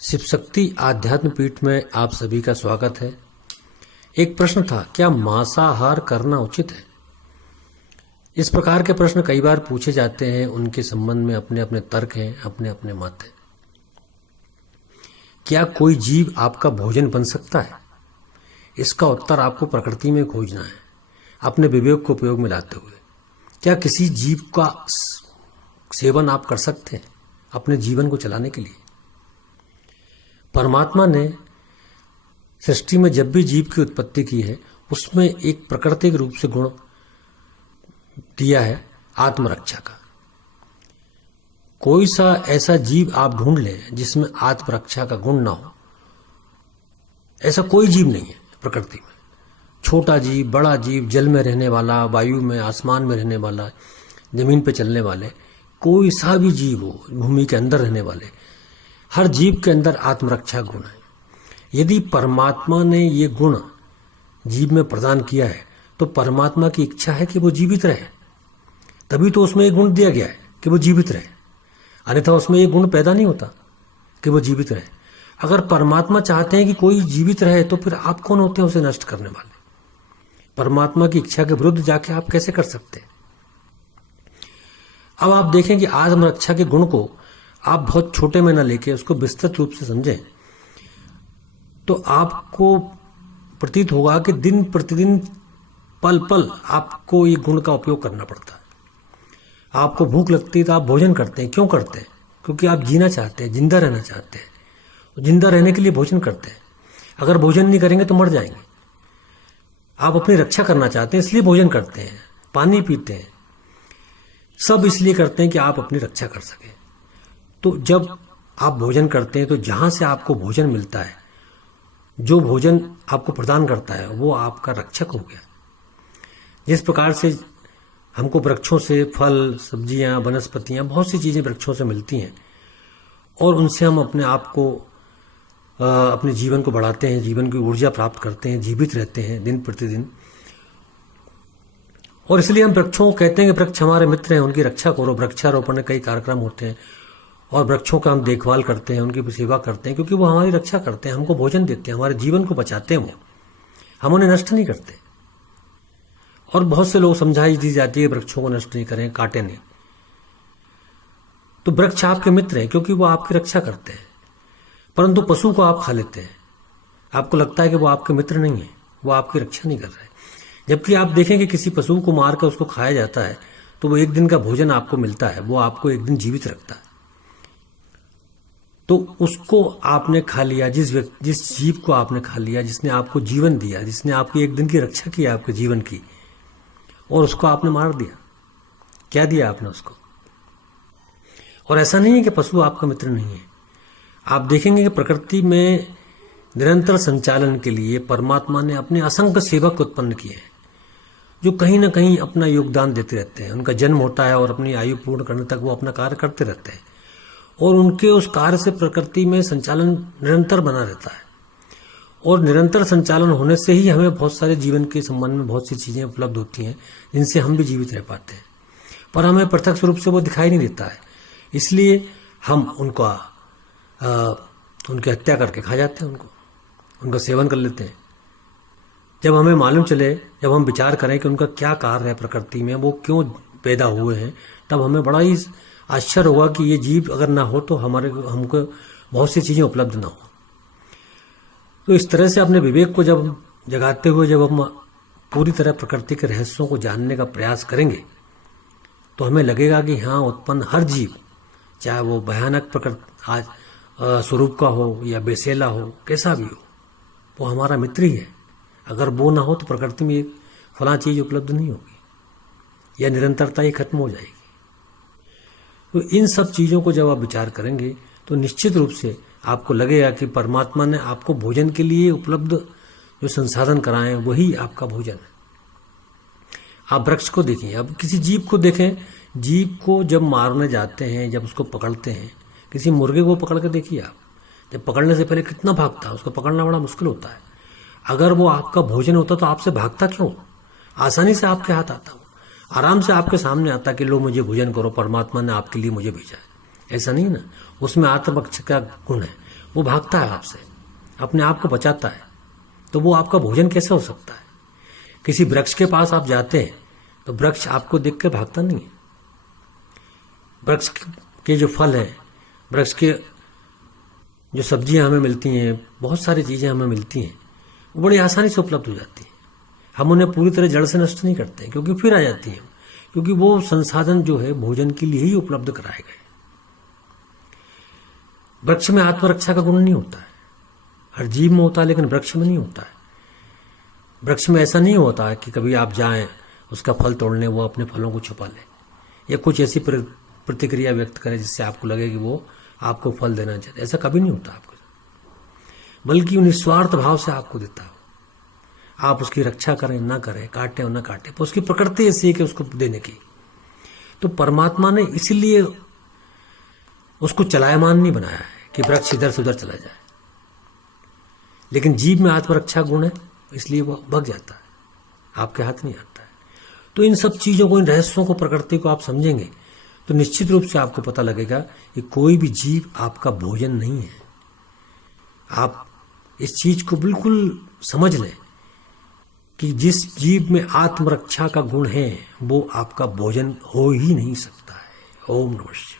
शिव शक्ति आध्यात्म पीठ में आप सभी का स्वागत है। एक प्रश्न था, क्या मांसाहार करना उचित है? इस प्रकार के प्रश्न कई बार पूछे जाते हैं। उनके संबंध में अपने अपने तर्क हैं, अपने अपने मत हैं। क्या कोई जीव आपका भोजन बन सकता है? इसका उत्तर आपको प्रकृति में खोजना है, अपने विवेक को उपयोग में लाते हुए। क्या किसी जीव का सेवन आप कर सकते हैं अपने जीवन को चलाने के लिए? परमात्मा ने सृष्टि में जब भी जीव की उत्पत्ति की है, उसमें एक प्राकृतिक रूप से गुण दिया है, आत्मरक्षा का। कोई सा ऐसा जीव आप ढूंढ लें जिसमें आत्मरक्षा का गुण ना हो, ऐसा कोई जीव नहीं है प्रकृति में। छोटा जीव, बड़ा जीव, जल में रहने वाला, वायु में, आसमान में रहने वाला, जमीन पर चलने वाले, कोई सा भी जीव हो, भूमि के अंदर रहने वाले, हर जीव के अंदर आत्मरक्षा गुण है। यदि परमात्मा ने ये गुण जीव में प्रदान किया है तो परमात्मा की इच्छा है कि वो जीवित रहे, तभी तो उसमें एक गुण दिया गया है कि वो जीवित रहे। अन्यथा उसमें एक गुण पैदा नहीं होता कि वो जीवित रहे। अगर परमात्मा चाहते हैं कि कोई जीवित रहे तो फिर आप कौन होते हैं उसे नष्ट करने वाले? परमात्मा की इच्छा के विरुद्ध जाके आप कैसे कर सकते हैं? अब आप देखें कि आत्मरक्षा के गुण को आप बहुत छोटे में न लेके उसको विस्तृत रूप से समझें तो आपको प्रतीत होगा कि दिन प्रतिदिन, पल पल आपको ये गुण का उपयोग करना पड़ता है। आपको भूख लगती है तो आप भोजन करते हैं। क्यों करते हैं? क्योंकि आप जीना चाहते हैं, जिंदा रहना चाहते हैं। जिंदा रहने के लिए भोजन करते हैं। अगर भोजन नहीं करेंगे तो मर जाएंगे। आप अपनी रक्षा करना चाहते हैं, इसलिए भोजन करते हैं, पानी पीते हैं, सब इसलिए करते हैं कि आप अपनी रक्षा कर सकें। तो जब आप भोजन करते हैं तो जहां से आपको भोजन मिलता है, जो भोजन आपको प्रदान करता है, वो आपका रक्षक हो गया। जिस प्रकार से हमको वृक्षों से फल, सब्जियां, वनस्पतियां, बहुत सी चीजें वृक्षों से मिलती हैं और उनसे हम अपने आप को, अपने जीवन को बढ़ाते हैं, जीवन की ऊर्जा प्राप्त करते हैं, जीवित रहते हैं दिन प्रतिदिन। और इसलिए हम वृक्षों को कहते हैं कि वृक्ष हमारे मित्र हैं, उनकी रक्षा करो। वृक्षारोपण में कई कार्यक्रम होते हैं और वृक्षों का हम देखभाल करते हैं, उनकी सेवा करते हैं, क्योंकि वो हमारी रक्षा करते हैं, हमको भोजन देते हैं, हमारे जीवन को बचाते हैं। वो हम उन्हें नष्ट नहीं करते। और बहुत से लोग समझाई दी जाती है वृक्षों को नष्ट नहीं करें, काटे नहीं। तो वृक्ष आपके मित्र हैं क्योंकि वो आपकी रक्षा करते हैं। परंतु पशु को आप खा लेते हैं, आपको लगता है कि वो आपके मित्र नहीं है, वो आपकी रक्षा नहीं कर रहे। जबकि आप देखें कि किसी पशु को मारकर उसको खाया जाता है तो वो एक दिन का भोजन आपको मिलता है, वो आपको एक दिन जीवित रखता है। तो उसको आपने खा लिया, जिस जीव को आपने खा लिया, जिसने आपको जीवन दिया, जिसने आपकी एक दिन की रक्षा की आपके जीवन की, और उसको आपने मार दिया। क्या दिया आपने उसको? और ऐसा नहीं है कि पशु आपका मित्र नहीं है। आप देखेंगे कि प्रकृति में निरंतर संचालन के लिए परमात्मा ने अपने असंख्य सेवक उत्पन्न किए हैं, जो कहीं ना कहीं अपना योगदान देते रहते हैं। उनका जन्म होता है और अपनी आयु पूर्ण करने तक वो अपना कार्य करते रहते हैं और उनके उस कार्य से प्रकृति में संचालन निरंतर बना रहता है। और निरंतर संचालन होने से ही हमें बहुत सारे जीवन के संबंध में बहुत सी चीजें उपलब्ध होती हैं जिनसे हम भी जीवित रह पाते हैं, पर हमें प्रत्यक्ष रूप से वो दिखाई नहीं देता है। इसलिए हम उनकी हत्या करके खा जाते हैं, उनका सेवन कर लेते हैं। जब हमें मालूम चले, जब हम विचार करें कि उनका क्या कार्य है प्रकृति में, वो क्यों पैदा हुए हैं, तब हमें बड़ा ही आश्चर्य होगा कि ये जीव अगर ना हो तो हमको बहुत सी चीजें उपलब्ध ना हो। तो इस तरह से अपने विवेक को जब जगाते हुए जब हम पूरी तरह प्रकृति के रहस्यों को जानने का प्रयास करेंगे तो हमें लगेगा कि हाँ, उत्पन्न हर जीव, चाहे वो भयानक प्रकृति स्वरूप का हो या बेसेला हो, कैसा भी हो, वो हमारा मित्र ही है। अगर वो ना हो तो प्रकृति में एक फला चीज उपलब्ध नहीं होगी या निरंतरता ही खत्म हो जाएगी। तो इन सब चीज़ों को जब आप विचार करेंगे तो निश्चित रूप से आपको लगेगा कि परमात्मा ने आपको भोजन के लिए उपलब्ध जो संसाधन कराए वही आपका भोजन है। आप वृक्ष को देखें, अब किसी जीव को देखें। जीव को जब मारने जाते हैं, जब उसको पकड़ते हैं, किसी मुर्गे को पकड़ के देखिए आप, जब पकड़ने से पहले कितना भागता है, उसको पकड़ना बड़ा मुश्किल होता है। अगर वो आपका भोजन होता तो आपसे भागता क्यों? आसानी से आपके हाथ आता, आराम से आपके सामने आता कि लो मुझे भोजन करो, परमात्मा ने आपके लिए मुझे भेजा है। ऐसा नहीं ना, उसमें आत्मरक्षा का गुण है। वो भागता है आपसे, अपने आप को बचाता है, तो वो आपका भोजन कैसे हो सकता है? किसी वृक्ष के पास आप जाते हैं तो वृक्ष आपको देख के भागता नहीं है। वृक्ष के जो फल है, वृक्ष के जो सब्जियां हमें मिलती हैं, बहुत सारी चीज़ें हमें मिलती हैं, वो बड़ी आसानी से उपलब्ध हो जाती हैं। हम उन्हें पूरी तरह जड़ से नष्ट नहीं करते हैं, क्योंकि फिर आ जाती हैं, क्योंकि वो संसाधन जो है भोजन के लिए ही उपलब्ध कराए गए। वृक्ष में आत्मरक्षा का गुण नहीं होता है, हर जीव में होता है, लेकिन वृक्ष में नहीं होता है। वृक्ष में ऐसा नहीं होता है कि कभी आप जाएं उसका फल तोड़ने, वो अपने फलों को छुपा ले या कुछ ऐसी प्रतिक्रिया व्यक्त करे जिससे आपको लगे कि वो आपको फल देना चाहते। ऐसा कभी नहीं होता आपको, बल्कि वो निस्वार्थ भाव से आपको देता हो। आप उसकी रक्षा करें ना करें, काटें और ना काटें, तो उसकी प्रकृति ऐसी है कि उसको देने की। तो परमात्मा ने इसीलिए उसको चलायमान नहीं बनाया है कि वृक्ष इधर से उधर चला जाए, लेकिन जीव में आत्मरक्षा गुण है, इसलिए वो भग जाता है, आपके हाथ नहीं आता है। तो इन सब चीज़ों को, इन रहस्यों को, प्रकृति को आप समझेंगे तो निश्चित रूप से आपको पता लगेगा कि कोई भी जीव आपका भोजन नहीं है। आप इस चीज को बिल्कुल समझ लें कि जिस जीव में आत्मरक्षा का गुण है वो आपका भोजन हो ही नहीं सकता है। ओम नमः शिवाय।